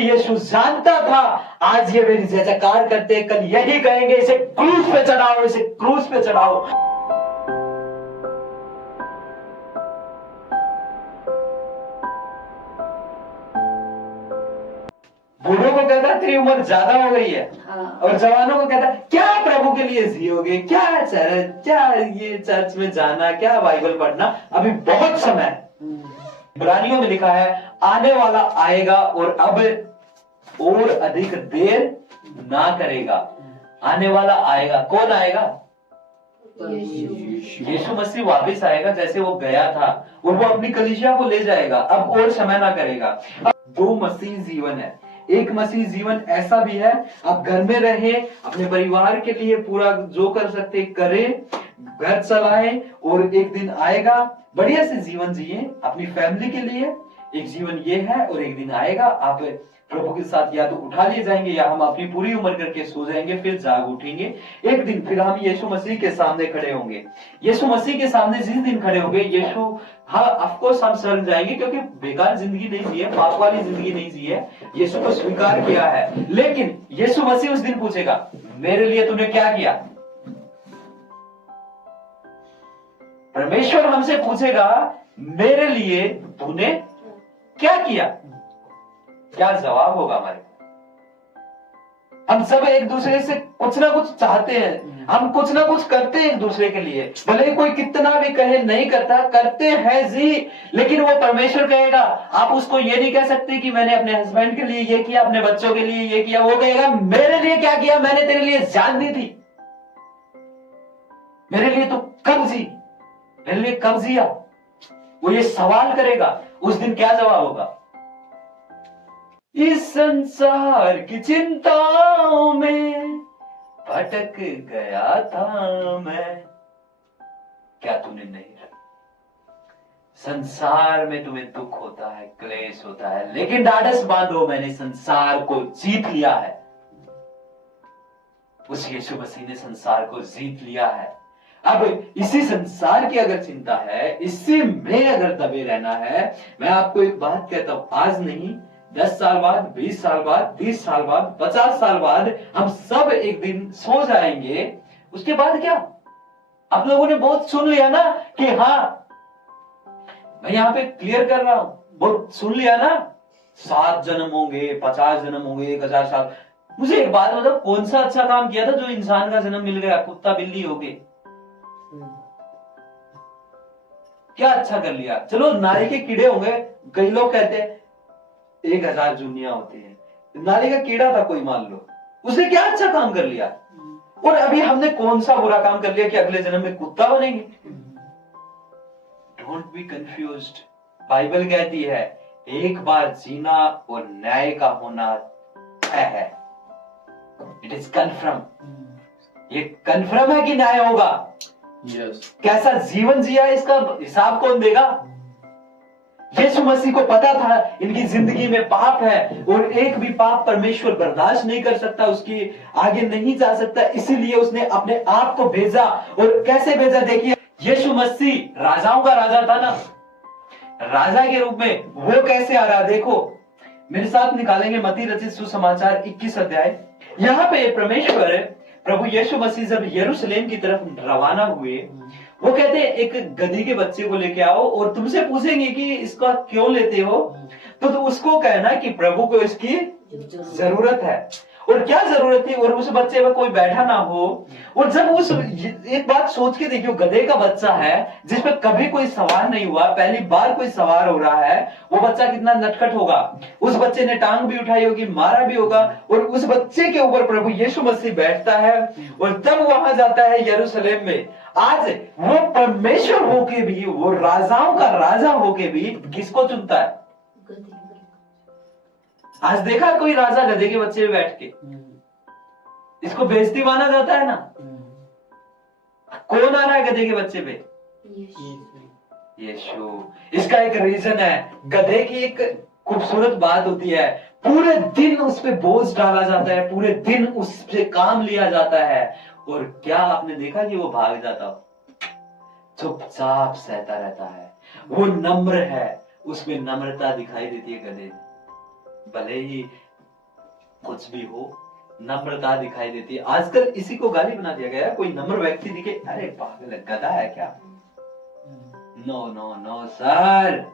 क्योंकि यीशु जानता था आज ये मेरी जय जयकार करते, कल यही कहेंगे इसे क्रूस पे चढ़ाओ, इसे क्रूस पे चढ़ाओ। बूढ़ों को कहता तेरी उम्र ज्यादा हो गई है, और जवानों को कहता क्या प्रभु के लिए जियोगे, क्या चर्च, क्या ये चर्च में जाना, क्या बाइबल पढ़ना, अभी बहुत समय है। इब्रानियों में लिखा है आने वाला आएगा और अब और अधिक देर ना करेगा। आने वाला आएगा, कौन आएगा? यीशु मसीह वापस आएगा जैसे वो गया था, और वो अपनी कलीसिया को ले जाएगा, अब और समय ना करेगा। अब दो मसीह जीवन है। एक मसीह जीवन ऐसा भी है आप घर में रहे, अपने परिवार के लिए पूरा जो कर सकते करें, घर चलाएं, और एक दिन आएगा बढ़िया से जीवन जिए अपनी फैमिली के लिए। एक जीवन ये है, और एक दिन आएगा आप प्रभु के साथ या तो उठा लिए जाएंगे या हम अपनी पूरी उम्र करके सो जाएंगे, फिर जाग उठेंगे एक दिन, फिर हम यीशु मसीह के सामने खड़े होंगे। यीशु मसीह के सामने जिस दिन खड़े होंगे, यीशु, हाँ ऑफकोर्स हम स्वर्ग जाएंगे, क्योंकि बेकार जिंदगी नहीं जी है, पाप वाली जिंदगी नहीं जी है, यीशु को स्वीकार किया है। लेकिन यीशु मसीह उस दिन पूछेगा मेरे लिए तूने क्या किया? परमेश्वर हमसे पूछेगा मेरे लिए तूने क्या किया? क्या जवाब होगा हमारे? हम सब एक दूसरे से कुछ ना कुछ चाहते हैं, हम कुछ ना कुछ करते हैं एक दूसरे के लिए, भले कोई कितना भी कहे नहीं करता, करते हैं जी। लेकिन वो परमेश्वर कहेगा, आप उसको ये नहीं कह सकते कि मैंने अपने हस्बैंड के लिए ये किया, अपने बच्चों के लिए ये किया। वो कहेगा मेरे लिए क्या किया? मैंने तेरे लिए जान दी थी, मेरे लिए तो कब जी, मेरे लिए कब जिया? वो ये सवाल करेगा। उस दिन क्या जवाब होगा? इस संसार की चिंताओं में भटक गया था मैं, क्या तूने नहीं रखा? संसार में तुम्हें दुख होता है, क्लेश होता है, लेकिन ढाढ़स बांधो, मैंने संसार को जीत लिया है। उस यीशु मसीह ने संसार को जीत लिया है। अब इसी संसार की अगर चिंता है, इसी में अगर दबे रहना है, मैं आपको एक बात कहता हूं, आज नहीं 10 साल बाद, 20 साल बाद, 30 साल बाद, 50 साल बाद हम सब एक दिन सो जाएंगे। उसके बाद क्या? आप लोगों ने बहुत सुन लिया ना कि हाँ, मैं यहां पे क्लियर कर रहा हूं, बहुत सुन लिया ना, 7 जन्म होंगे, 50 जन्म होंगे, 1000 साल। मुझे एक बात बताओ, कौन सा अच्छा काम किया था जो इंसान का जन्म मिल गया, कुत्ता बिल्ली हो गए? क्या अच्छा कर लिया? चलो नारी के कीड़े होंगे, कई लोग कहते हैं 1000 जूनिया होती है, नाली का कीड़ा था कोई, मान लो, उसने क्या अच्छा काम कर लिया? और अभी हमने कौन सा बुरा काम कर लिया कि अगले जन्म में कुत्ता बनेंगे? Don't be confused. बाइबल कहती है एक बार जीना और न्याय का होना तय है। It is confirm. ये कन्फर्म है कि न्याय होगा। कैसा जीवन जिया इसका हिसाब कौन देगा? यीशु मसीह को पता था इनकी जिंदगी में पाप है, और एक भी पाप परमेश्वर बर्दाश्त नहीं कर सकता, उसकी आगे नहीं जा सकता, इसीलिए उसने अपने आप को भेजा। और कैसे भेजा? देखिए, यीशु मसीह राजाओं का राजा था ना, राजा के रूप में वो कैसे आ रहा? देखो मेरे साथ निकालेंगे मत्ती रचित सुसमाचार 21 अध्याय। यहाँ पे परमेश्वर प्रभु यीशु मसीह जब यरूशलेम की तरफ रवाना हुए, वो कहते हैं एक गधी के बच्चे को लेके आओ, और तुमसे पूछेंगे कि इसका क्यों लेते हो, तो उसको कहना कि प्रभु को इसकी जरूरत है। और क्या जरूरत थी? और उस बच्चे में कोई बैठा ना हो। और जब उस, एक बात सोच के देखियो, गधे का बच्चा है जिसपे कभी कोई सवार नहीं हुआ, पहली बार कोई सवार हो रहा है, वो बच्चा कितना नटखट होगा। उस बच्चे ने टांग भी उठाई होगी, मारा भी होगा, और उस बच्चे के ऊपर प्रभु यीशु मसीह बैठता है, और तब वहां जाता है यरूशलेम में। आज वो परमेश्वर होके भी, वो राजाओं का राजा होके भी किसको चुनता है? आज देखा कोई राजा गधे के बच्चे पे बैठ के? इसको बेइज्जती माना जाता है ना। कौन आ रहा है गधे के बच्चे पे? यीशु। इसका एक रीजन है। गधे की एक खूबसूरत बात होती है, पूरे दिन उस पे बोझ डाला जाता है, पूरे दिन उससे काम लिया जाता है, और क्या आपने देखा कि वो भाग जाता हो? चुपचाप सहता रहता है, वो नम्र है, उसमें नम्रता दिखाई देती है गधे में। भले ही कुछ भी हो, नम्रता दिखाई देती है। आजकल इसी को गाली बना दिया गया है। कोई नम्र व्यक्ति दिखे, अरे पागल है, गधा है क्या? नो नो नो सर,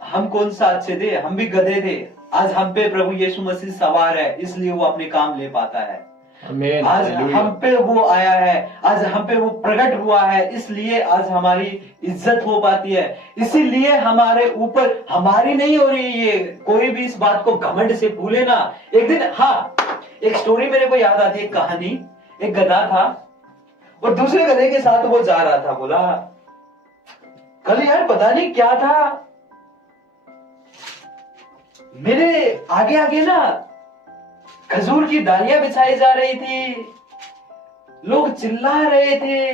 हम कौन सा अच्छे थे? हम भी गधे थे। आज हम पे प्रभु यीशु मसीह सवार है, इसलिए वो अपने काम ले पाता है। आज हम पे वो आया है, आज हम पे वो प्रकट हुआ है, इसलिए आज हमारी इज्जत हो पाती है। इसीलिए हमारे ऊपर हमारी नहीं हो रही ये। कोई भी इस बात को घमंड से भूले ना। एक दिन, हाँ, एक स्टोरी मेरे को याद आती है, एक कहानी। एक गधा था और दूसरे गधे के साथ वो जा रहा था। बोला, कल यार पता नहीं क्या था, मेरे आगे आगे ना खजूर की डालियां बिछाई जा रही थी, लोग चिल्ला रहे थे,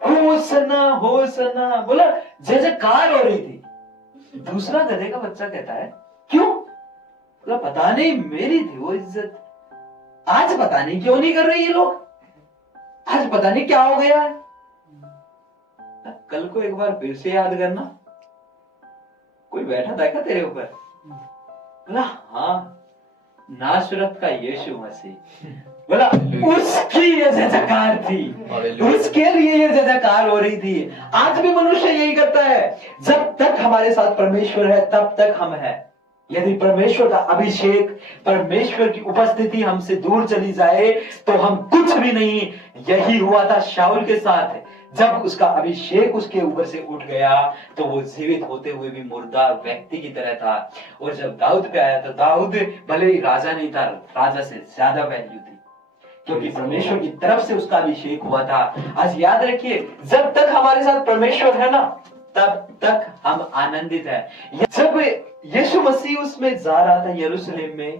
होसना होसना, बोला जैसे कार हो रही थी। दूसरा गधे का बच्चा कहता है, क्यों? बोला पता नहीं, मेरी थी वो इज्जत, आज पता नहीं क्यों नहीं कर रहे ये लोग, आज पता नहीं क्या हो गया। कल को एक बार फिर से याद करना, कोई बैठा था क्या तेरे ऊपर? बोला हाँ, नासरत का यीशु मसीह। बोला उसकी ये जयकार थी, उसके लिए ये जयकार हो रही थी। आज भी मनुष्य यही करता है। जब तक हमारे साथ परमेश्वर है तब तक हम है। यदि परमेश्वर का अभिषेक, परमेश्वर की उपस्थिति हमसे दूर चली जाए तो हम कुछ भी नहीं। यही हुआ था शाऊल के साथ। जब उसका अभिषेक उसके ऊपर से उठ गया तो वो जीवित होते हुए भी मुर्दा व्यक्ति की तरह था। और जब दाऊद पे आया तो दाऊद भले ही राजा नहीं था, राजा से ज्यादा वैल्यू थी, क्योंकि परमेश्वर की तरफ से उसका अभिषेक हुआ था। आज याद रखिए, जब तक हमारे साथ परमेश्वर है ना, तब तक हम आनंदित हैं। जब यीशु मसीह उसमें जा रहा था यरूशलेम में,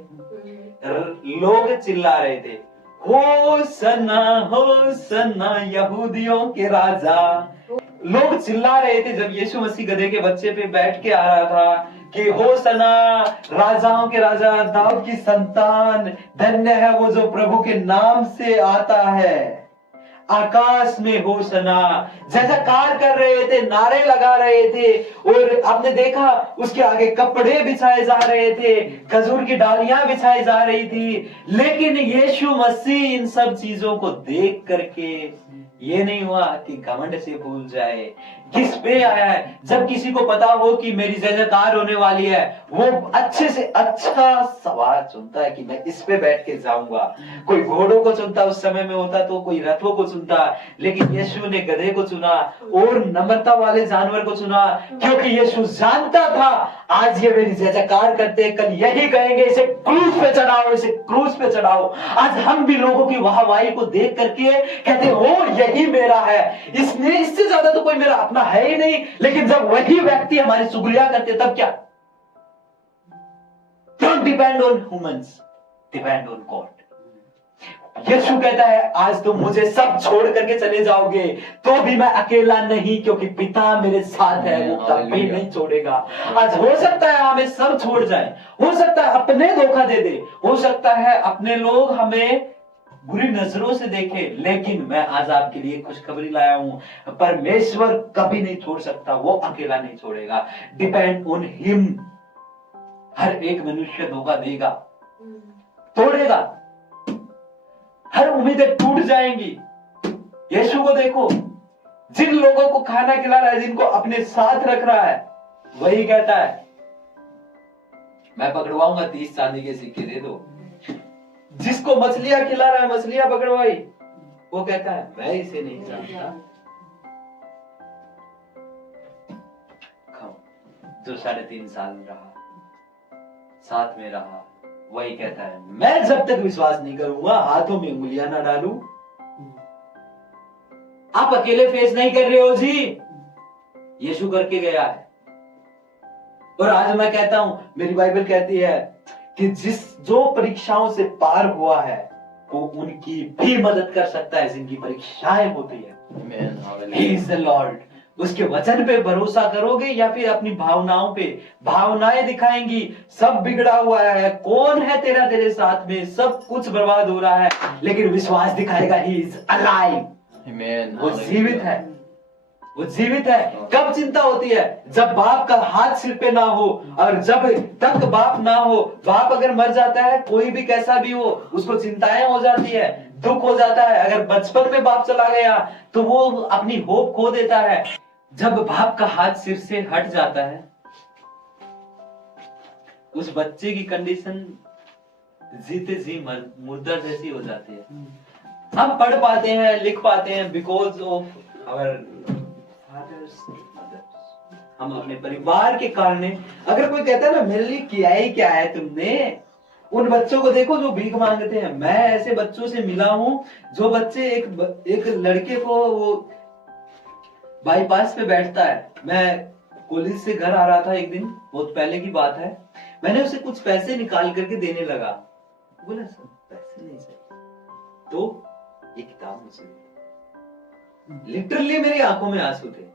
लोग चिल्ला रहे थे, होसना होसना यहूदियों के राजा। लोग चिल्ला रहे थे जब यीशु मसीह गधे के बच्चे पे बैठ के आ रहा था कि होसना, राजाओं के राजा, दाऊद की संतान, धन्य है वो जो प्रभु के नाम से आता है। आकाश में होसना, जयकार कर रहे थे, नारे लगा रहे थे। और आपने देखा उसके आगे कपड़े बिछाए जा रहे थे, खजूर की डालियां बिछाई जा रही थी। लेकिन यीशु मसीह इन सब चीजों को देख करके ये नहीं हुआ कि घमंड से भूल जाए। किस पे आया है? जब किसी को पता हो कि मेरी जयकार होने वाली है, वो अच्छे से अच्छा सवार चुनता है कि मैं इस पे बैठ के जाऊंगा। कोई घोड़ों को चुनता, उस समय में होता तो कोई रथों को चुनता, लेकिन यीशु ने गधे को चुना और नम्रता वाले जानवर को चुना, क्योंकि यीशु जानता था आज ये मेरी जयकार करते, कल यही कहेंगे इसे क्रूस पे चढ़ाओ, इसे क्रूस पे चढ़ाओ। आज हम भी लोगों की वाहवाही को देख करके कहते हो यही मेरा है, इसने, इससे ज्यादा तो कोई मेरा अपना है ही नहीं। लेकिन जब वही व्यक्ति हमारी चुगलियां करते तब क्या? Don't depend on humans, depend on God. Yeshu कहता है आज तुम मुझे सब छोड़ करके चले जाओगे तो भी मैं अकेला नहीं, क्योंकि पिता मेरे साथ है, वो कभी नहीं छोड़ेगा। आज हो सकता है हमें सब छोड़ जाए, हो सकता है अपने धोखा दे दे, हो सकता है अपने लोग हमें बुरी नजरों से देखे, लेकिन मैं आज आपके लिए खुशखबरी लाया हूं, परमेश्वर कभी नहीं छोड़ सकता, वो अकेला नहीं छोड़ेगा। Depend on him. हर एक मनुष्य धोखा देगा, तोड़ेगा, हर उम्मीदें टूट जाएंगी। यीशु को देखो, जिन लोगों को खाना खिला रहा है, जिनको अपने साथ रख रहा है, वही कहता है मैं पकड़वाऊंगा 30 चांदी के सिक्के दे दो। जिसको मछलियां खिला रहा है, मछलियां पकड़वाई, वो कहता है मैं इसे नहीं जानता। जो 3.5 साल रहा, साथ में रहा, वही कहता है मैं जब तक विश्वास नहीं करूंगा, हाथों में उंगलियां ना डालूं। आप अकेले फेस नहीं कर रहे हो जी, यीशु करके गया है। और आज मैं कहता हूं, मेरी बाइबल कहती है कि जो परीक्षाओं से पार हुआ है वो उनकी भी मदद कर सकता है जिनकी परीक्षाएं होती है। He is the Lord। उसके वचन पे भरोसा करोगे या फिर अपनी भावनाओं पे? भावनाएं दिखाएंगी सब बिगड़ा हुआ है, कौन है तेरा तेरे साथ में, सब कुछ बर्बाद हो रहा है। लेकिन विश्वास दिखाएगा He is alive, वो जीवित है। वो जीवित है। कब चिंता होती है? जब बाप का हाथ सिर पे ना हो, और जब तक बाप ना हो, बाप अगर मर जाता है, कोई भी कैसा भी हो, उसको चिंताएं हो जाती है, दुख हो जाता है। अगर बचपन में बाप चला गया तो वो अपनी होप खो देता है। जब बाप का हाथ सिर से हट जाता है, उस बच्चे की कंडीशन जीते जी मुर्दा जैसी हो जाती है। हम पढ़ पाते हैं, लिख पाते हैं बिकॉज ऑफ आवर फादर्स, हम अपने परिवार के कारण। अगर कोई कहता है ना मेरे लिए किया ही क्या है तुमने, उन बच्चों को देखो जो भीख मांगते हैं। मैं ऐसे बच्चों से मिला हूं जो बच्चे एक लड़के को वो बाईपास पे बैठता है। मैं कॉलेज से घर आ रहा था एक दिन, बहुत पहले की बात है, मैंने उसे कुछ पैसे निकाल करके देने लगा। बोला सर पैसे नहीं सर, तो ये किताब मुझे दे। लिटरली मेरी आंखों में आंसू थे।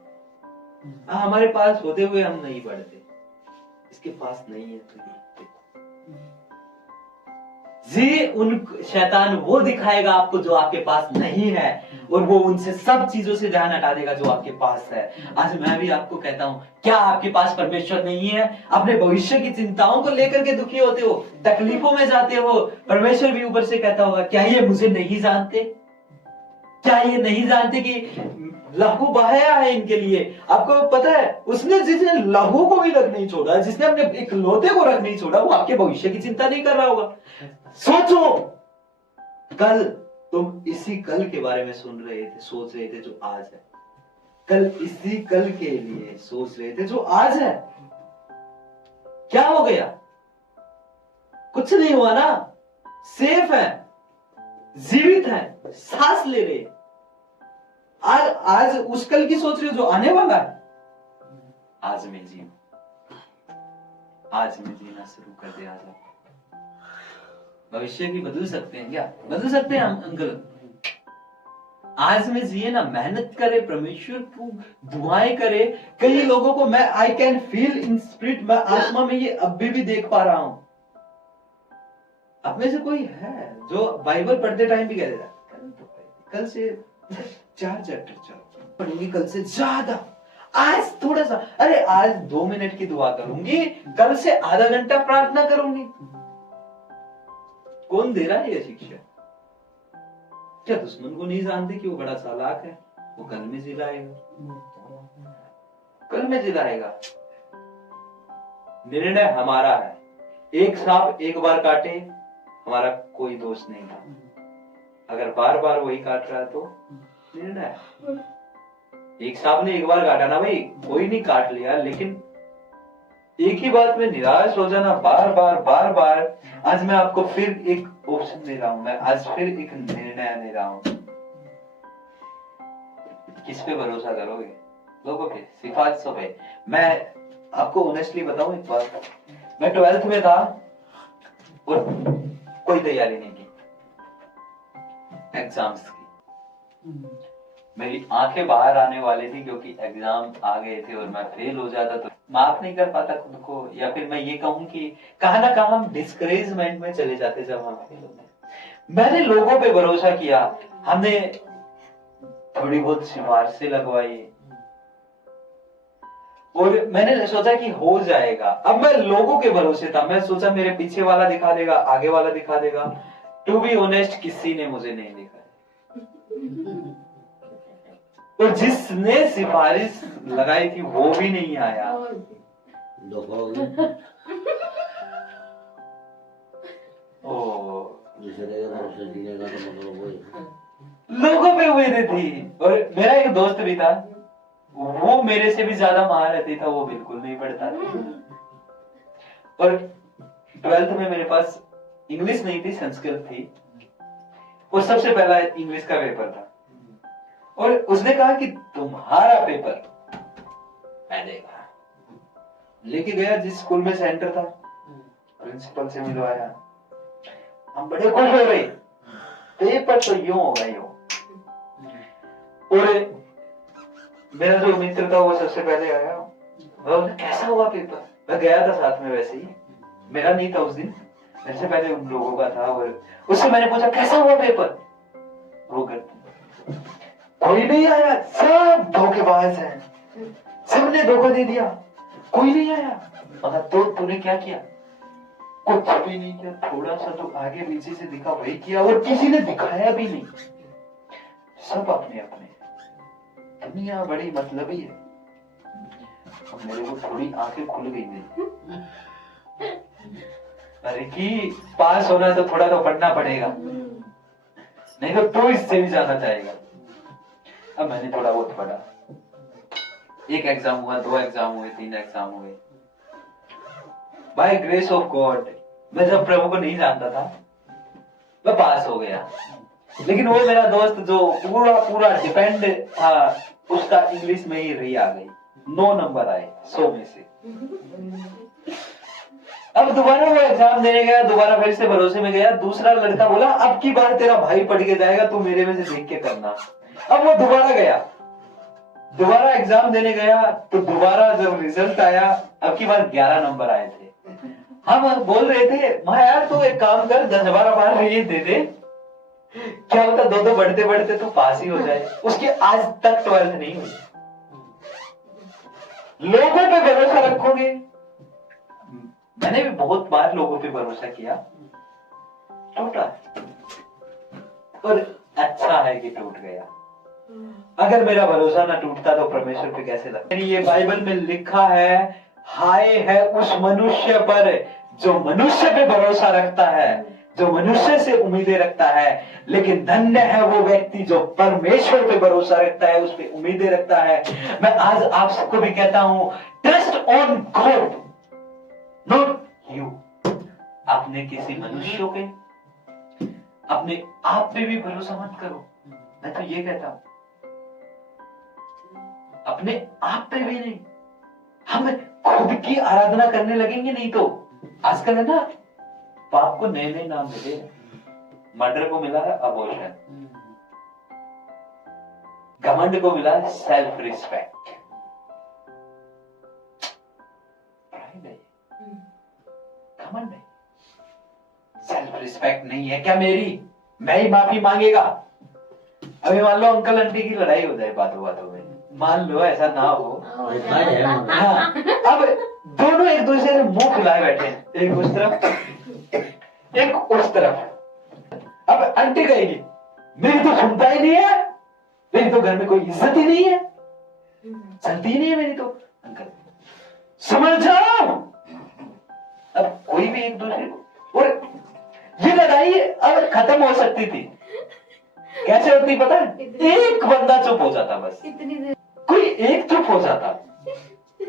हमारे पास होते हुए हम नहीं पढ़ते, इसके पास नहीं है तो जी उन शैतान वो दिखाएगा आपको जो आपके पास नहीं है, और वो उनसे सब चीजों से ध्यान हटा देगा जो आपके पास है। आज मैं भी आपको कहता हूं, क्या आपके पास परमेश्वर नहीं है? अपने भविष्य की चिंताओं को लेकर के दुखी होते हो, तकलीफों में जाते हो। परमेश्वर भी ऊपर से कहता होगा, क्या ये मुझे नहीं जानते? क्या ये नहीं जानते कि लहू बहाया है इनके लिए? आपको पता है, उसने जिसने लहू को भी रख नहीं छोड़ा, जिसने अपने एक लोटे को रख नहीं छोड़ा, वो आपके भविष्य की चिंता नहीं कर रहा होगा। सोचो, कल तुम इसी कल के बारे में सुन रहे थे, सोच रहे थे जो आज है। कल इसी कल के लिए सोच रहे थे जो आज है। क्या हो गया? कुछ नहीं हुआ ना, सेफ है, जीवित है, सांस ले रहे। आज उस कल की सोच रहे हो जो आने वाला है। आज मैं जीऊं, आज मैं जीना शुरू कर दे। आज भविष्य भी बदल सकते हैं क्या? बदल सकते हैं हम अंकल। आज में जिए ना, मेहनत करे, परमेश्वर को दुआएं करे। कई लोगों को मैं I can feel in spirit, मैं आत्मा में ये अभी भी देख पा रहा हूं। आप में से कोई है जो बाइबल पढ़ते टाइम भी कह देता कल से 4 चैप्टर पढ़ूंगी, कल से ज्यादा, आज थोड़ा सा, अरे आज 2 मिनट की दुआ करूंगी, कल से आधा घंटा प्रार्थना करूंगी। कौन दे रहा है यह शिक्षा? क्या दुश्मन को नहीं जानते कि वो बड़ा चालाक है? वो कल में जिलाएगा, कल में जिलाएगा। निर्णय हमारा है। एक सांप एक बार काटे, हमारा कोई दोष नहीं था। अगर बार बार वही काट रहा है तो निर्णय है। एक सांप ने एक बार काटा ना भाई, कोई नहीं काट लिया, लेकिन एक ही बात में निराश हो जाना बार बार बार बार। आज मैं आपको फिर एक ऑप्शन दे रहा हूं, मैं आज फिर एक निर्णय दे रहा हूं। किस पे भरोसा करोगे? लोगों पे, सिफारिशों पे? मैं आपको ऑनेस्टली बताऊं एक बात, मैं 12th में था और कोई तैयारी नहीं की एग्जाम्स की। मेरी आंखें बाहर आने वाली थी क्योंकि एग्जाम आ गए थे और मैं फेल हो जाता तो माफ नहीं कर पाता खुद को, या फिर मैं ये कहूं कि कहां ना कहां हम डिस्करेजमेंट में चले जाते जब हम फेल होते। मैंने लोगों पे भरोसा किया, हमने थोड़ी बहुत सिफारिशें लगवाई और मैंने सोचा कि हो जाएगा। अब मैं लोगों के भरोसे था, मैं सोचा मेरे पीछे वाला दिखा देगा, आगे वाला दिखा देगा। टू बी ऑनेस्ट, किसी ने मुझे नहीं दिखाया, और जिसने सिफारिश लगाई थी वो भी नहीं आया। लोगों पे उम्मीदें थी। और मेरा एक दोस्त भी था, वो मेरे से भी ज्यादा महारथी था, वो बिल्कुल नहीं पढ़ता था। और 12th में मेरे पास इंग्लिश नहीं थी, संस्कृत थी, और सबसे पहला इंग्लिश का पेपर था। और उसने कहा कि तुम्हारा पेपर मैं देगा। लेके गया जिस स्कूल में सेंटर था, प्रिंसिपल से मिलवाया, हम बड़े खुश हो गए, पेपर तो यूं होगा यूं। और मेरा जो मित्र था वो सबसे पहले आया, कैसा हुआ पेपर? मैं गया था साथ में, वैसे ही मेरा नहीं था उस दिन, मेरे से पहले उन लोगों का था। और उससे मैंने पूछा कैसा हुआ पेपर? वो करते कोई नहीं आया, सब धोखेबाज हैं, सबने धोखा दे दिया, कोई नहीं आया। मगर तो तूने क्या किया? कुछ भी नहीं किया, थोड़ा सा तो आगे पीछे से दिखा वही किया, और किसी ने दिखाया भी नहीं, सब अपने अपने। दुनिया बड़ी मतलबी है। अब मेरे को थोड़ी आंखें खुल गई थी, अरे कि पास होना तो थोड़ा तो पढ़ना पड़ेगा, नहीं तो इससे भी जाना चाहेगा। अब मैंने थोड़ा बहुत पढ़ा, एक एग्जाम हुआ, 2 एग्जाम हुए, 3 एग्जाम हुए। बाय ग्रेस ऑफ गॉड, मैं जब प्रभु को नहीं जानता था, मैं पास हो गया। लेकिन वो मेरा दोस्त जो पूरा पूरा डिपेंड था, उसका इंग्लिश में ही री आ गई, 9 नंबर आए 100 में से। अब दोबारा वो एग्जाम देने गया, दोबारा फिर से भरोसे में गया। दूसरा लड़का बोला अब की बार तेरा भाई पढ़ के जाएगा, तू मेरे में से देख के करना। अब वो दोबारा गया, दोबारा एग्जाम देने गया, तो दोबारा जब रिजल्ट आया, अब की बार 11 नंबर आए थे। हम बोल रहे थे माँ यार तू एक काम कर, 10-12 बार रिजल्ट दे दे, क्या होता 2-2 बढ़ते बढ़ते तो पास ही हो जाए। उसके आज तक 12th नहीं हुई। लोगों पे भरोसा रखोगे, मैंने भी बहुत बार लोगों पे भरोसा किया, टूटा, और अच्छा है कि टूट गया। अगर मेरा भरोसा ना टूटता तो परमेश्वर पे कैसे लगता। ये बाइबल में लिखा है, हाय है उस मनुष्य पर जो मनुष्य पे भरोसा रखता है, जो मनुष्य से उम्मीदें रखता है, लेकिन धन्य है वो व्यक्ति जो परमेश्वर पे भरोसा रखता है, उस पे उम्मीदें रखता है। मैं आज आप सबको भी कहता हूं, trust on God, not you. अपने किसी मनुष्य पे, अपने आप पे भी भरोसा मत करो। मैं तो ये कहता हूं, अपने आप पे भी नहीं। हम खुद की आराधना करने लगेंगे नहीं तो, आजकल है ना, पाप को नए नए नाम मिले। मर्डर को मिला है अबॉर्शन, घमंड को मिला है सेल्फ रिस्पेक्ट। घमंड नहीं, सेल्फ रिस्पेक्ट नहीं है क्या मेरी, मैं ही माफी मांगेगा। अभी मान लो अंकल आंटी की लड़ाई हो जाए बातों बातों में, मान लो ऐसा ना हो, हाँ, अब दोनों एक दूसरे से मुंह फुलाए बैठे हैं, एक उस तरफ एक उस तरफ। अब आंटी कहेगी मेरी तो सुनता ही नहीं है, मेरी तो घर में कोई इज्जत ही नहीं है, चलती ही नहीं है मेरी तो। अंकल समझ जाओ, अब कोई भी एक दूसरे को, और ये लड़ाई अब खत्म हो सकती थी, कैसे होती पता है? एक बंदा चुप हो जाता, बस कोई एक चुप हो जाता।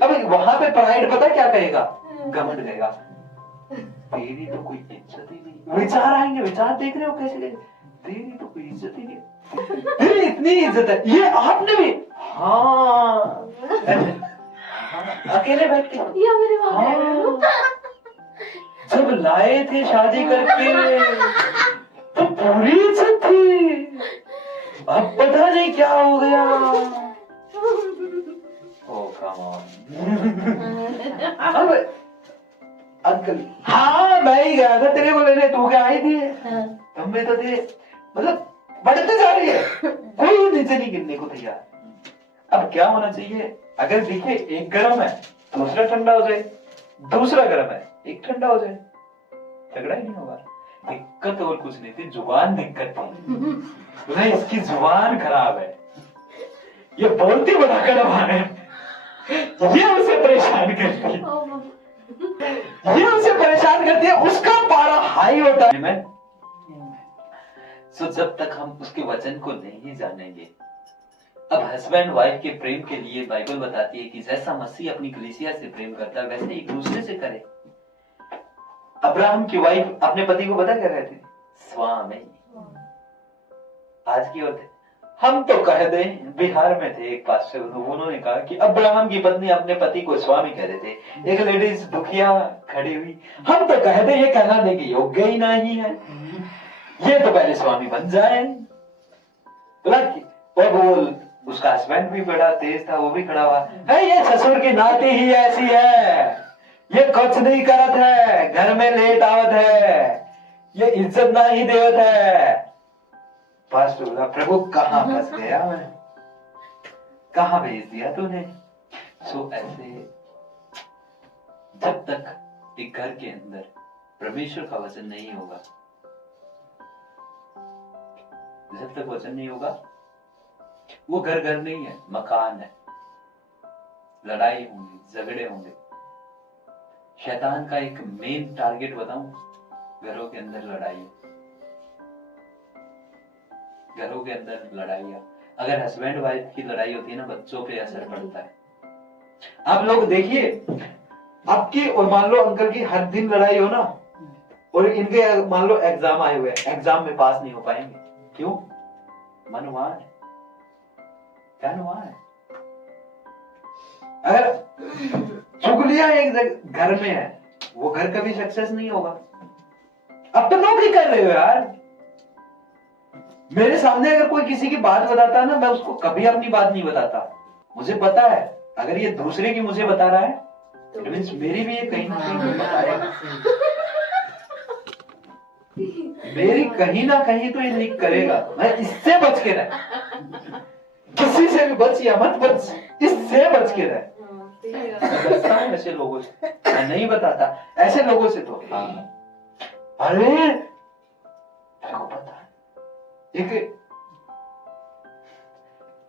अब वहां पे प्राइड पता क्या कहेगा, घमंड कहेगा तेरी तो कोई इज्जत ही नहीं। विचार आएंगे, विचार देख रहे हो कैसे, तेरी तो कोई इज्जत ही नहीं, तेरी इतनी इज्जत है, ये आपने भी, हाँ, अकेले बैठ के, हाँ, जब लाए थे शादी करके तो पूरी इज्जत थी, अब पता नहीं क्या हो गया। अब अंकल, हाँ मैं ही गया था तेरे को लेने, तू क्या आई थी? तुम भी तो थे। मतलब बढ़ते जा रही है, कोई नीचे नहीं गिरने को तैयार। अब क्या होना चाहिए, अगर दिखे एक गर्म है दूसरा ठंडा हो जाए, दूसरा गर्म है एक ठंडा हो जाए, झगड़ा ही नहीं होगा। दिक्कत और कुछ नहीं थी, जुबान दिक्कत थी। इसकी जुबान खराब है, ये बोलती बड़ा कड़वा है, ये उसे परेशान करती है, ये उसे परेशान करती है, उसका पारा हाई होता है। सो जब तक हम उसके वचन को नहीं जानेंगे, अब हस्बैंड वाइफ के प्रेम के लिए बाइबल बताती है कि जैसा मसीह अपनी कलीसिया से प्रेम करता है वैसे एक दूसरे से करे। अब्राहम की वाइफ अपने पति को पता क्या कहती थी? स्वामी। आज की होते हम तो कह दें, बिहार में थे एक पास से, उन्होंने कहा कि अब्राहम की पत्नी अपने पति को स्वामी कह देते। एक लेडीज दुखिया खड़ी हुई, हम तो कह दें ये कहना देंगे योग्य ही नहीं है, ये तो पहले स्वामी बन जाए। और वो उसका हस्बैंड भी बड़ा तेज था, वो भी खड़ा हुआ है, ये ससुर की नाती ही ऐसी है, ये कुछ नहीं करत है, घर में लेट आवत है, ये इज्जत ना ही देवत है। पास्टर बोला प्रभु कहां फंस गया मैं, कहाँ भेज दिया तूने? सो ऐसे जब तक एक घर के अंदर परमेश्वर का वचन नहीं होगा, जब तक वचन नहीं होगा, वो घर घर नहीं है, मकान है। लड़ाई होंगी, झगड़े होंगे। शैतान का एक मेन टारगेट बताऊं, घरों के अंदर लड़ाई। घरों के अंदर लड़ाइयां, अगर हस्बैंड वाइफ की लड़ाई होती है ना, बच्चों पे असर पड़ता है। आप लोग देखिए, आपकी और मान लो अंकल की हर दिन लड़ाई हो ना, और इनके मान लो एग्जाम आए हुए, एग्जाम में पास नहीं हो पाएंगे। क्यों? मन वहां है, क्या वहां है। अगर चुगलियां एक घर में है, वो घर कभी सक्सेस नहीं होगा। अब तो नौकरी कर रहे हो यार। मेरे सामने अगर कोई किसी की बात बताता ना, मैं उसको कभी अपनी बात नहीं बताता। मुझे पता है अगर ये दूसरे की मुझे बता रहा है, इट मींस मेरी भी ये कहीं ना कहीं बताएगा। मेरी कहीं ना कहीं तो ये लीक करेगा। मैं इससे बच के रह, किसी से भी बच या मत बच, इससे बच के रह। मैं बचता हूं ऐसे लोगों से, मैं नहीं बताता ऐसे लोगों से। तो हाँ, अरे मेरे को पता है,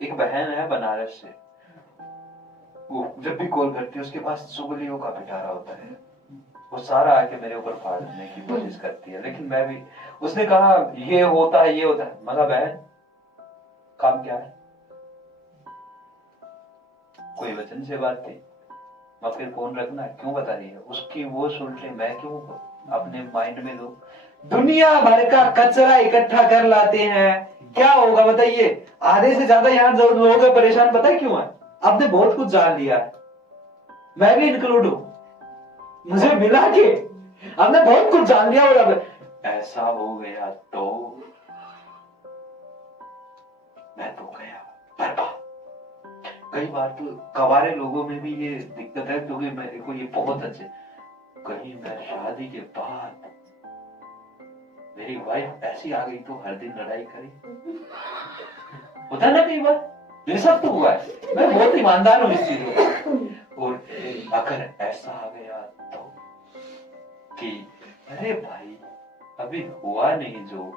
एक बहन है बनारस से, वो जब भी कॉल करती है उसके पास चुगलियों का पिटारा होता है। वो सारा आके मेरे ऊपर फाड़ने की कोशिश करती है, लेकिन मैं भी, उसने कहा ये होता है, ये होता है। मगर बहन, काम क्या है? कोई वचन से बात थी, मैं फिर फोन रखना क्यों बता रही है? उसकी वो सुन ले, मैं क्यों अपने माइंड में दो? दुनिया भर का कचरा इकट्ठा कर लाते हैं, क्या होगा बताइए? आधे से ज्यादा यहाँ लोग परेशान, पता है क्यों है? आपने बहुत कुछ जान लिया है, मैं भी इंक्लूड हूं। मुझे मिला के हमने बहुत कुछ जान लिया, और अब ऐसा हो गया तो मैं तो गया बर्बाद। कई बार तो कवारे लोगों में भी ये दिक्कत है, क्योंकि मेरे को ये बहुत अच्छे, कहीं मैं शादी के बाद मेरी वाइफ ऐसी आ गई तो हर दिन लड़ाई करी। होता है ना कई बार, मेरे साथ तो हुआ है, मैं बहुत ईमानदार हूं इस चीज में। और अगर ऐसा आ गया तो कि अरे भाई अभी हुआ नहीं, जो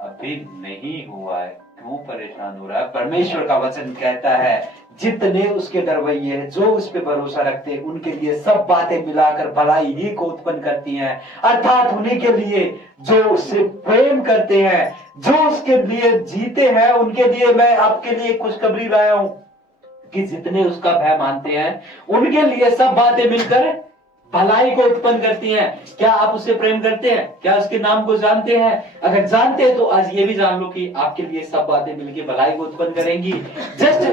अभी नहीं हुआ है, क्यों परेशान हो रहा है? परमेश्वर का वचन कहता है जितने उसके दरवैये हैं, जो उस पर भरोसा रखते हैं, उनके लिए सब बातें मिलाकर भलाई ही को उत्पन्न करती हैं। अर्थात उन्हीं के लिए जो उससे प्रेम करते हैं, जो उसके लिए जीते हैं, उनके लिए मैं आपके लिए खुशखबरी लाया हूं कि जितने उसका भय मानते हैं, उनके लिए सब बातें मिलकर भलाई को उत्पन्न करती हैं। क्या आप उससे प्रेम करते हैं? क्या उसके नाम को जानते हैं? अगर जानते हैं तो आज ये भी जान लो कि आपके लिए सब बातें मिलकर भलाई को उत्पन्न करेंगी। Just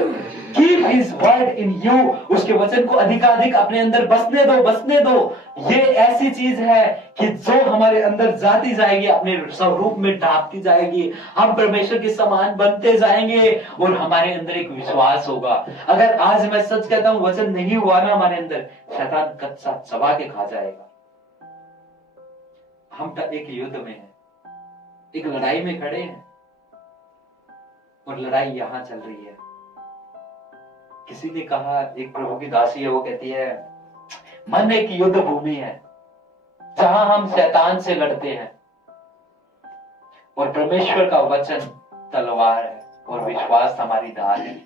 keep his word in you, उसके वचन को अधिकाधिक अपने अंदर बसने दो, बसने दो। ये ऐसी चीज है कि जो हमारे अंदर जाती जाएगी, अपने स्वरूप में ढापती जाएगी, हम परमेश्वर के समान बनते जाएंगे, और हमारे अंदर एक विश्वास होगा। अगर आज मैं सच कहता हूं, वचन नहीं हुआ ना हमारे अंदर, शैतान कच्चा चबा के खा जाएगा। हम एक युद्ध में हैं, एक लड़ाई में खड़े हैं, और लड़ाई यहां चल रही है। किसी ने कहा, एक प्रभु की दासी है, वो कहती है मन एक युद्ध भूमि है जहां हम शैतान से लड़ते हैं, और परमेश्वर का वचन तलवार है, और विश्वास हमारी ढाल है।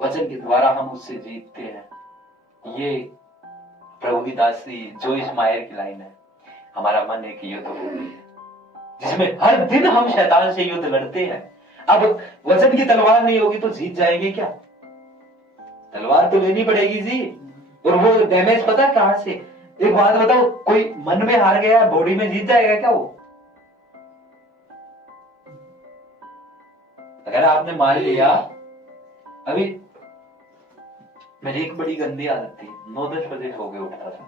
वचन के द्वारा हम उससे जीतते हैं। ये प्रभु की दासी जोइस मायर की लाइन है। हमारा मन एक युद्ध भूमि है जिसमें हर दिन हम शैतान से युद्ध लड़ते हैं। अब वचन की तलवार नहीं होगी तो जीत जाएंगे क्या? तलवार तो लेनी पड़ेगी जी। और वो डैमेज पता कहां से? एक बात बताओ, कोई मन में हार गया, बॉडी में जीत जाएगा क्या वो? अगर आपने मान लिया, अभी मेरी एक बड़ी गंदी आदत थी, 9-10 बजे सो के उठता था,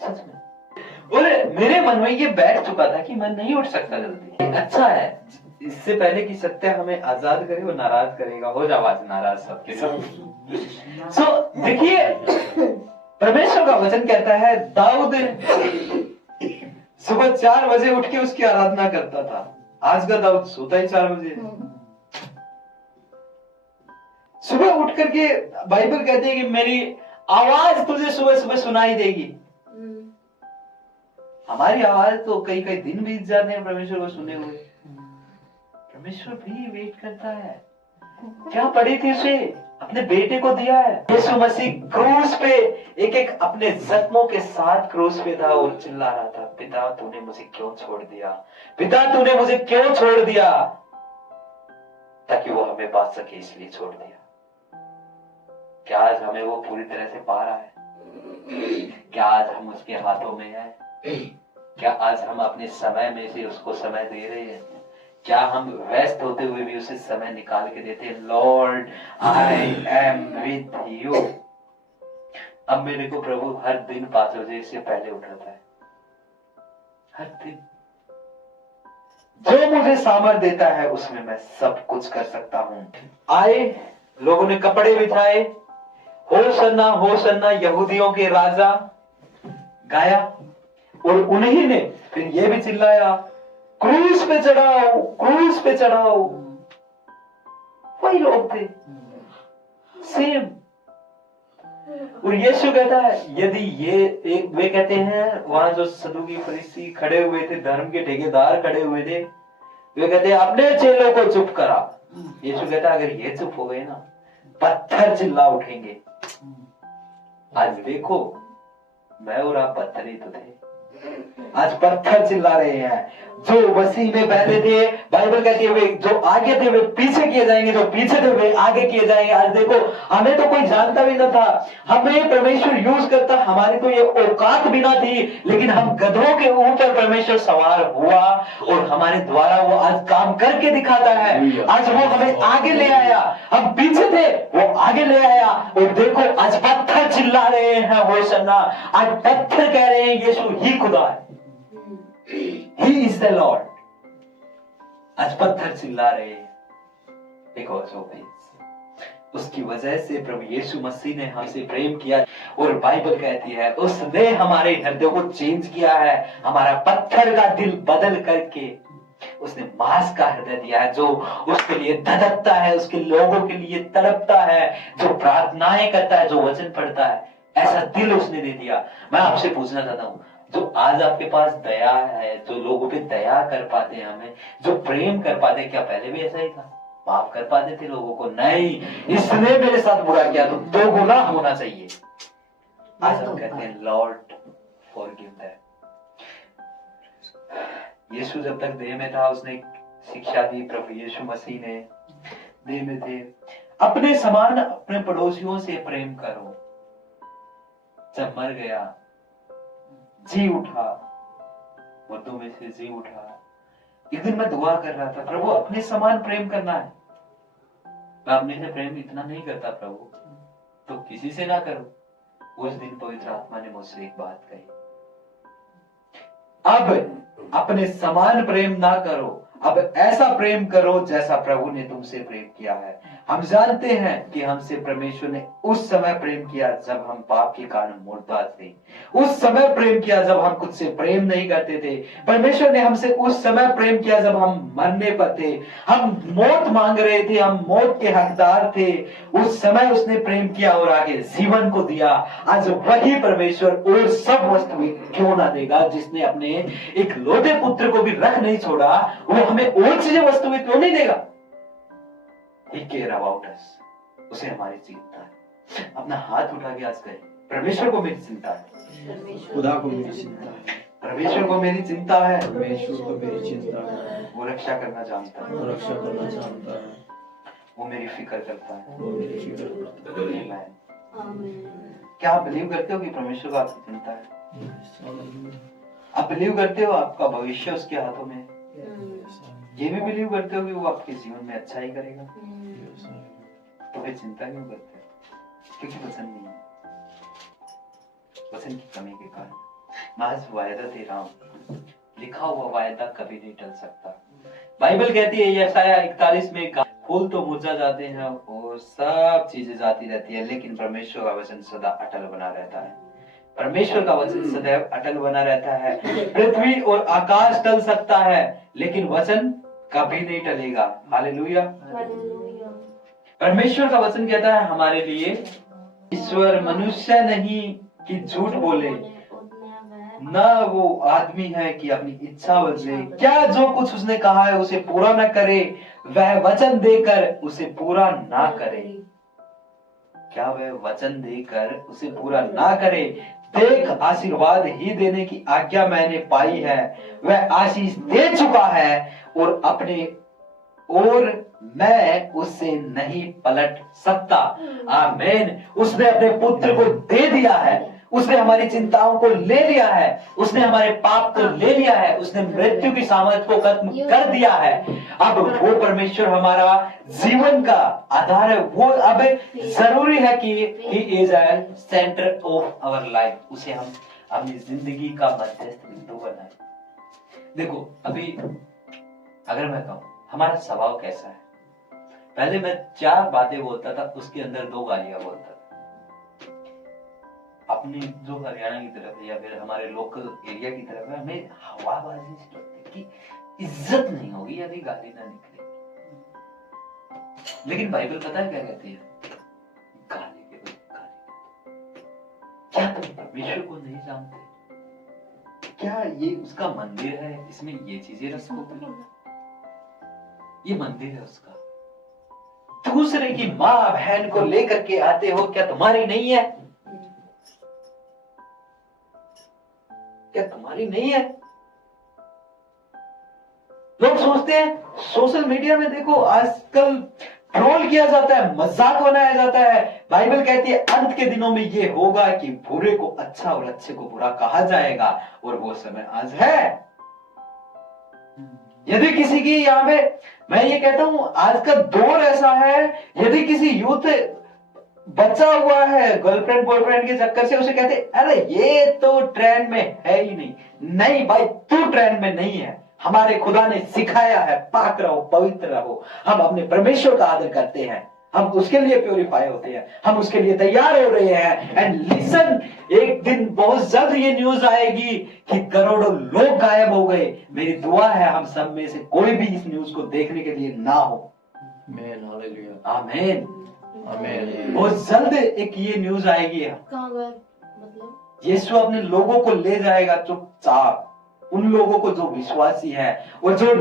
सच में। और मेरे मन में ये बैठ चुका था कि मैं नहीं उठ सकता जल्दी। अच्छा है, इससे पहले कि सत्य हमें आजाद करे, वो नाराज करेगा। हो जाओ आज नाराज सबके सब। देखिए, परमेश्वर का वचन कहता है दाऊद सुबह 4 बजे उठ के उसकी आराधना करता था। आज का दाऊद सोता ही 4 बजे। सुबह उठ करके बाइबल कहती है कि मेरी आवाज तुझे सुबह सुबह सुनाई देगी। हमारी आवाज तो कई कई दिन बीत जाते हैं परमेश्वर को सुने हुए। परमेश्वर भी वेट करता है। क्या पड़ी थी उसे? अपने बेटे को दिया है। यीशु मसीह क्रूस पे एक एक अपने जख्मों के साथ क्रूस पे था और चिल्ला रहा था, पिता तूने मुझे क्यों छोड़ दिया, पिता तूने मुझे क्यों छोड़ दिया? ताकि वो हमें पा सके इसलिए छोड़ दिया। क्या आज हमें वो पूरी तरह से पा रहा है? क्या आज हम उसके हाथों में हैं? क्या आज हम अपने समय में से उसको समय दे रहे हैं? क्या हम व्यस्त होते हुए भी उसे समय निकाल के देते हैं? Lord I am with you. अब मेरे को प्रभु हर दिन 5 बजे से पहले उठाता है, हर दिन। जो मुझे सामर्थ देता है उसमें मैं सब कुछ कर सकता हूं। आए, लोगों ने कपड़े बिछाए, होशन्ना होशन्ना यहूदियों के राजा गाया, और उन्हीं ने फिर ये भी चिल्लाया, क्रूस पे चढ़ाओ, क्रूस पे चढ़ाओ। वही लोग थे, सेम। और यीशु कहता है, यदि ये वे कहते हैं, वहां जो सदूकी फरीसी खड़े हुए थे, धर्म के ठेकेदार खड़े हुए थे, वे कहते हैं अपने चेलों को चुप करा। यीशु कहता है अगर ये चुप हो गए ना, पत्थर चिल्ला उठेंगे। आज देखो, मैं और आप पत्थर ही तो थे। आज पत्थर चिल्ला रहे हैं। जो मसीह में पहले थे, बाइबल कहती है वे जो आगे थे वे पीछे किए जाएंगे, जो पीछे थे वे आगे किए जाएंगे। आज देखो, हमें तो कोई जानता भी न था, हमें परमेश्वर यूज करता, हमारी तो ये औकात भी ना थी, लेकिन हम गधों के ऊपर परमेश्वर सवार हुआ और हमारे द्वारा वो आज काम करके दिखाता है। आज वो हमें आगे ले आया, हम पीछे थे, वो आगे ले आया। और देखो, आज पत्थर चिल्ला रहे हैं होशन्ना। आज पत्थर कह रहे हैं यीशु ही खुदा है, He is the Lord। आज पत्थर चिल्ला रहे हैं because of this। उसकी वजह से प्रभु यीशु मसीह ने हमसे प्रेम किया, और बाइबल कहती है उसने हमारे हृदय को चेंज किया है। हमारा पत्थर का दिल बदल करके उसने मांस का हृदय दिया है, जो उसके लिए धड़कता है, उसके लोगों के लिए तड़पता है, जो प्रार्थनाएं करता है, जो वचन पढ़ता है। ऐसा दिल उसने दे दिया। मैं आपसे पूछना चाहता हूं, जो आज आपके पास दया है, जो लोगों पे दया कर पाते हैं, हमें जो प्रेम कर पाते हैं, क्या पहले भी ऐसा ही था? माफ कर पाते थे लोगों को? नहीं, इसने मेरे साथ बुरा किया तो 2 गुना होना चाहिए। आज हम कहते हैं लॉर्ड फॉरगिव दैम। यीशु जब तक देह में था उसने शिक्षा दी, प्रभु यीशु मसीह ने देह में थे, अपने समान अपने पड़ोसियों से प्रेम करो। जब मर गया, जी उठा, मुर्दों में से जी उठा। एक दिन मैं दुआ कर रहा था, प्रभु अपने समान प्रेम करना है। मैं अपने से प्रेम इतना नहीं करता प्रभु, तो किसी से ना करो। उस दिन पवित्र आत्मा ने मुझसे एक बात कही, अब अपने समान प्रेम ना करो, अब ऐसा प्रेम करो जैसा प्रभु ने तुमसे प्रेम किया है। हम जानते हैं कि हमसे परमेश्वर ने उस समय प्रेम किया जब हम पाप के कारण मुर्दा थे। उस समय प्रेम किया जब हम खुद से प्रेम नहीं करते थे। परमेश्वर ने हमसे उस समय प्रेम किया जब हम मरने पर थे, हम मौत मांग रहे थे, हम मौत के हकदार थे। उस समय उसने प्रेम किया और आगे जीवन को दिया। आज वही परमेश्वर और सब वस्तुएं क्यों ना देगा, जिसने अपने एक लौटे पुत्र को भी रख नहीं छोड़ा, वो हमें और चीजें वस्तुएं क्यों नहीं देगा? He care about us। उसे हमारी चिंता है। अपना हाथ उठा के आज कहे, परमेश्वर को मेरी चिंता है, खुदा को मेरी चिंता है, परमेश्वर को मेरी चिंता है, परमेश्वर को मेरी चिंता है। वो रक्षा करना जानता है, वो रक्षा करना जानता है, वो मेरी फिक्र करता है, वो मेरी फिक्र करता है। आमीन। क्या आप बिलीव करते हो कि परमेश्वर को आपकी चिंता है? आप बिलीव करते हो आपका भविष्य उसके हाथों में? ये भी बिलीव करते हो कि वो आपके जीवन में अच्छा ही करेगा? तो फिर चिंता क्यों करते हो? क्योंकि वचन नहीं है, वचन की कमी के कारण। महज वायदा दे रहा हूं, लिखा हुआ वायदा कभी नहीं टल सकता। बाइबल कहती है यशायाह 41 में, फूल तो मुरझा जाते हैं और सब चीजें जाती रहती है, लेकिन परमेश्वर का वचन सदा अटल बना रहता है। परमेश्वर का वचन सदैव अटल बना रहता है। पृथ्वी और आकाश टल सकता है, लेकिन वचन कभी नहीं टलेगा। हालेलुया। परमेश्वर का वचन कहता है हमारे लिए, ईश्वर मनुष्य नहीं कि झूठ बोले, न वो आदमी है कि अपनी इच्छा बदले। क्या जो कुछ उसने कहा है उसे पूरा न करे, वह वचन देकर उसे पूरा ना करे। क्या वह वचन देकर उसे पूरा ना करे। देख, आशीर्वाद ही देने की आज्ञा मैंने पाई है, वह आशीष दे चुका है और अपने और मैं उससे नहीं पलट सकता। आमीन। उसने अपने पुत्र को दे दिया है, उसने हमारी चिंताओं को ले लिया है, उसने हमारे पाप को ले लिया है, उसने मृत्यु की सामर्थ को खत्म कर दिया है। अब वो परमेश्वर हमारा जीवन का आधार है। वो अब जरूरी है कि he is a centre of our life. उसे हम अपनी जिंदगी का मध्यस्थ बिंदु बनाए। देखो, अभी अगर मैं कहूं हमारा स्वभाव कैसा है, पहले मैं 4 बातें बोलता था, उसके अंदर 2 गालियां बोलता था। अपनी जो हरियाणा की तरफ है या फिर हमारे लोकल एरिया की तरफ है, हमें हवाबाजी की इज्जत नहीं होगी यदि गाली ना निकले। लेकिन बाइबल पता है क्या कहती है? गाली के बाद गाली। क्या तुम परमेश्वर को नहीं जानते? क्या ये उसका मंदिर है, इसमें ये चीजें रखोगे? ये मंदिर है उसका। दूसरे की माँ बहन को लेकर के आते हो, क्या तुम्हारी नहीं है? क्या तुम्हारी नहीं है? लोग सोचते हैं सोशल मीडिया में देखो आजकल ट्रोल किया जाता है, मजाक बनाया जाता है। बाइबल कहती है अंत के दिनों में ये होगा कि बुरे को अच्छा और अच्छे को बुरा कहा जाएगा, और वो समय आज है। यदि किसी की यहाँ पे, मैं ये कहता हूं आज का दौर ऐसा है, यदि किसी यूथ बचा हुआ है गर्लफ्रेंड बॉयफ्रेंड के चक्कर से, उसे कहते अरे ये तो ट्रेंड में है ही नहीं। नहीं भाई, तू ट्रेंड में नहीं है। हमारे खुदा ने सिखाया है पाक रहो, पवित्र रहो। हम अपने परमेश्वर का आदर करते हैं, हम उसके लिए प्योरीफाई होते हैं, हम उसके लिए तैयार हो रहे हैं। एंड लिसन, एक दिन बहुत जल्द ये न्यूज आएगी कि करोड़ों लोग गायब हो गए। मेरी दुआ है हम सब में से कोई भी इस न्यूज को देखने के लिए ना हो। आमीन। बहुत जल्द एक ये न्यूज आएगी, मतलब यीशु अपने लोगों को ले जाएगा चुपचाप, उन लोगों को जो विश्वासी है, और जो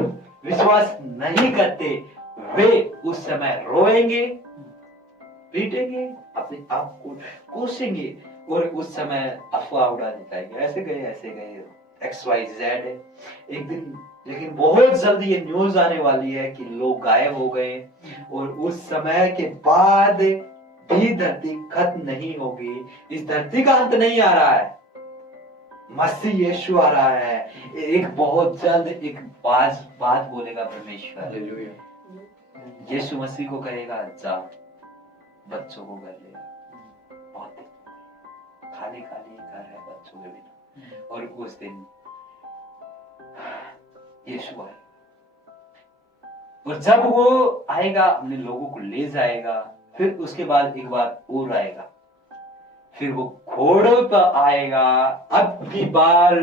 विश्वास नहीं करते वे उस समय रोएंगे, पीटेंगे, अपने आप को कोसेंगे, और उस समय अफवाह उड़ा दी जाएगी, ऐसे गए XYZ है एक दिन। लेकिन बहुत जल्द ये न्यूज आने वाली है कि लोग गायब हो गए, और उस समय के बाद भी धरती खत्म नहीं होगी। इस धरती का अंत नहीं आ रहा है, मसीह यीशु आ रहा है। एक बहुत जल्द एक बात बोलेगा परमेश्वर। यीशु मसीह को कहेगा जा बच्चों को घर ले। बहुत खाली घर है बच्चों के बिना, और उस दिन यीशु आएगा, और जब वो आएगा अपने लोगों को ले जाएगा। फिर उसके बाद एक बार और आएगा, फिर वो घोड़ों पर आएगा। अब की बार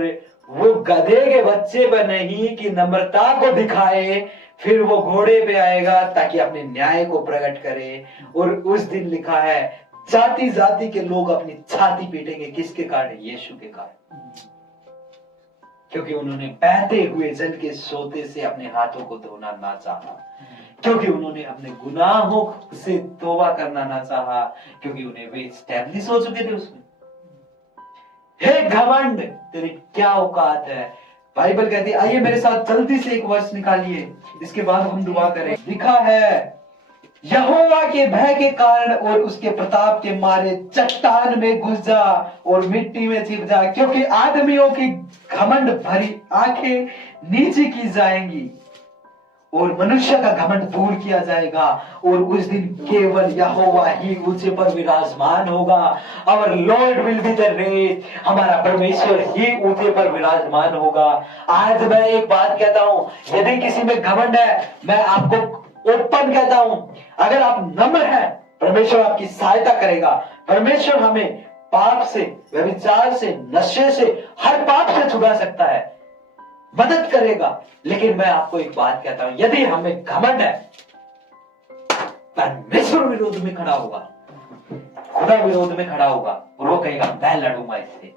वो गधे के बच्चे पर नहीं कि नम्रता को दिखाए, फिर वो घोड़े पे आएगा ताकि अपने न्याय को प्रकट करे। और उस दिन लिखा है जाति जाति के लोग अपनी छाती पीटेंगे। किसके कारण? यीशु के कारण, क्योंकि उन्होंने बहते हुए जल के सोते से अपने हाथों को धोना ना चाहा, क्योंकि उन्होंने अपने गुनाहों से तौबा करना ना चाहा, क्योंकि उन्हें वे एस्टैब्लिश हो चुके थे उसमें। हे घमंड, तेरी क्या औकात है? बाइबल कहती है, आइए मेरे साथ जल्दी से एक वर्ष निकालिए, इसके बाद हम दुआ करें। लिखा है यहोवा के भय के कारण और उसके प्रताप के मारे चट्टान में घुस जा और मिट्टी में छिप जा, क्योंकि आदमियों की घमंड भरी आंखें नीचे की जाएंगी और मनुष्य का घमंड दूर किया जाएगा, और उस दिन केवल यहोवा ही ऊंचे पर विराजमान होगा। Our Lord will be the rage, हमारा परमेश्वर ही ऊंचे पर विराजमान होगा। आज मैं एक बात कहता हूं, यदि किसी में घमंड है, मैं आपको ओपन कहता हूं, अगर आप नम्र हैं, परमेश्वर आपकी सहायता करेगा। परमेश्वर हमें पाप से, व्यभिचार से, नशे से, हर पाप से छुड़ा सकता है, मदद करेगा। लेकिन मैं आपको एक बात कहता हूं, यदि हमें घमंड है, परमेश्वर विरोध में खड़ा होगा, खुदा विरोध में खड़ा होगा और वो कहेगा मैं लड़ूंगा इससे।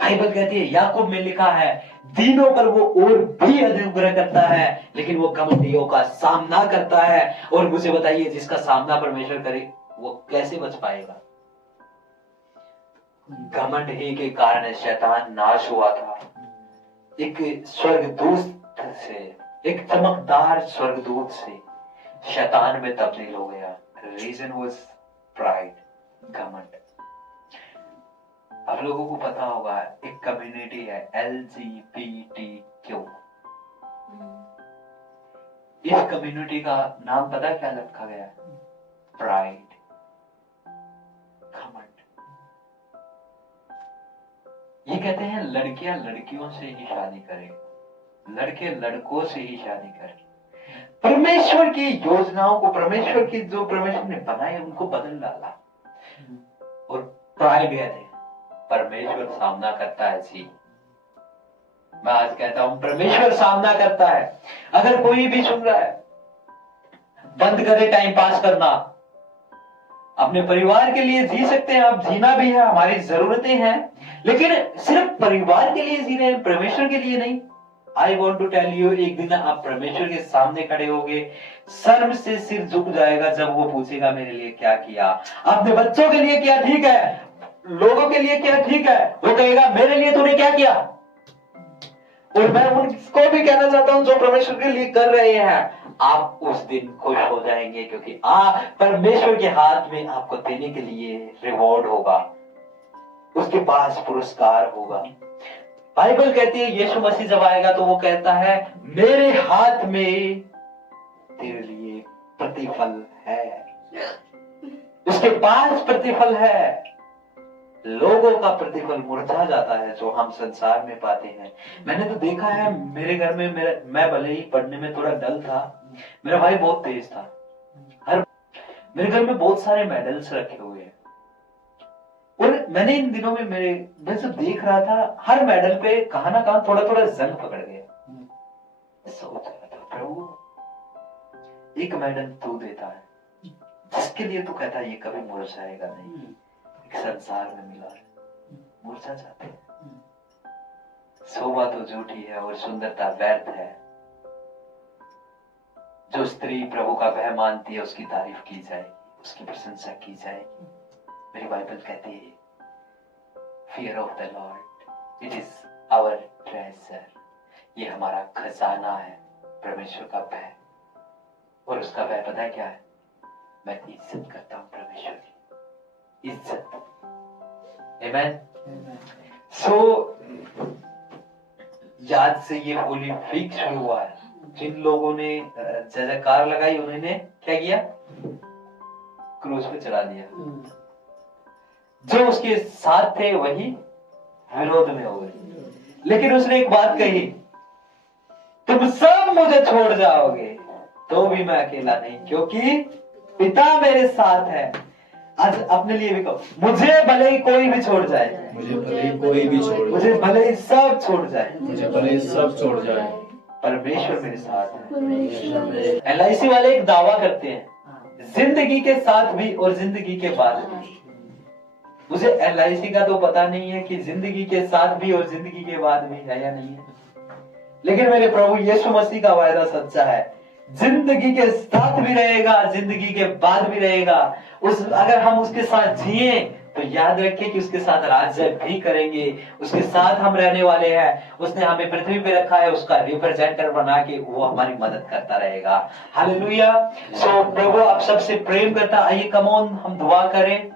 बाइबल कहती है, याकूब में लिखा है, दीनों पर वो और भी अनुग्रह करता है, लेकिन वो घमंडियों का सामना करता है। और मुझे बताइए, जिसका सामना परमेश्वर करे वो कैसे बच पाएगा? घमंड ही के कारण शैतान नाश हुआ था। एक स्वर्गदूत से, एक चमकदार स्वर्गदूत से शैतान में तब्दील हो गया। रीजन वाज प्राइड, घमंड। आप लोगों को पता होगा, एक कम्युनिटी है LGBTQ। इस कम्युनिटी का नाम पता क्या रखा गया? प्राइड, घमंड। ये कहते हैं लड़कियां लड़कियों से ही शादी करें, लड़के लड़कों से ही शादी करें। परमेश्वर की योजनाओं को, परमेश्वर की जो परमेश्वर ने बनाए उनको बदल डाला। और प्राइड कहते हैं परमेश्वर सामना करता है। जी, मैं आज कहता हूं परमेश्वर सामना करता है। अगर कोई भी सुन रहा है, बंद करे टाइम पास करना, अपने परिवार के लिए जी सकते हैं आप, जीना भी है, हमारी जरूरतें हैं, लेकिन सिर्फ परिवार के लिए जी रहे हैं, परमेश्वर के लिए नहीं। I want to tell you, एक दिन आप परमेश्वर के सामने खड़े होगे, शर्म से सिर झुक जाएगा जब वो पूछेगा मेरे लिए क्या किया, अपने बच्चों के लिए क्या ठीक है, लोगों के लिए क्या ठीक है। वो कहेगा मेरे लिए तूने क्या किया। और मैं उनको भी कहना चाहता हूं जो परमेश्वर के लिए कर रहे हैं, आप उस दिन खुश हो जाएंगे, क्योंकि परमेश्वर के हाथ में आपको देने के लिए रिवॉर्ड होगा, उसके पास पुरस्कार होगा। बाइबल कहती है यीशु मसीह जब आएगा तो वो कहता है मेरे हाथ में तेरे लिए प्रतिफल है, उसके पास प्रतिफल है। लोगों का प्रतिफल मुरझा जाता है जो हम संसार में पाते हैं। मैंने तो देखा है मेरे घर में, मैं भले ही पढ़ने में थोड़ा डल था, मेरा भाई बहुत तेज था। मेरे घर में बहुत सारे मेडल्स रखे हुए हैं, और मैंने इन दिनों में मैं जब देख रहा था, हर मेडल पे कहां ना कहां थोड़ा थोड़ा जंग पकड़ गया। सोच रहा था प्रभु, एक मेडल तू देता है जिसके लिए तू कहता है ये कभी मुरझाएगा नहीं, एक संसार में मिला है, मुरझा जाते हैं। शोभा तो झूठी है और सुंदरता व्यर्थ है। जो स्त्री प्रभु का भय मानती है उसकी तारीफ की जाएगी, उसकी प्रशंसा की जाएगी। मेरी बाइबल कहती है fear of the Lord it is our treasure, ये हमारा खजाना है, परमेश्वर का भय। और उसका भय पता है क्या है? मैं इज्जत करता हूं परमेश्वर की, इज्जत। आमेन। सो याद से ये होली वीक शुरू हुआ है। जिन लोगों ने जयकार लगाई उन्होंने क्या किया? क्रूस पे चढ़ा दिया। जो उसके साथ थे वही विरोध में हो गए। लेकिन उसने एक बात कही, तुम सब मुझे छोड़ जाओगे तो भी मैं अकेला नहीं, क्योंकि पिता मेरे साथ है। आज अपने लिए भी कहो, मुझे भले ही कोई भी छोड़ जाए, मुझे भले ही कोई भी छोड़, मुझे भले ही सब छोड़ जाए, मुझे भले ही सब छोड़ जाए, परमेश्वर मेरे साथ है। LIC वाले एक दावा करते हैं, जिंदगी के साथ भी और जिंदगी के बाद भी। मुझे LIC का तो पता नहीं है कि जिंदगी के साथ भी और जिंदगी के बाद भी है या नहीं है, लेकिन मेरे प्रभु यीशु मसीह का वायदा सच्चा है, जिंदगी के साथ भी रहेगा, जिंदगी के बाद भी रहेगा। अगर हम उसके साथ जिए तो याद रखिए कि उसके साथ राज्य भी करेंगे, उसके साथ हम रहने वाले हैं। उसने हमें पृथ्वी पे रखा है, उसका रिप्रेजेंटेटिव बना के वो हमारी मदद करता रहेगा। हालेलुया। सो प्रभु आप सबसे प्रेम करता। आइए कम ऑन हम दुआ करें।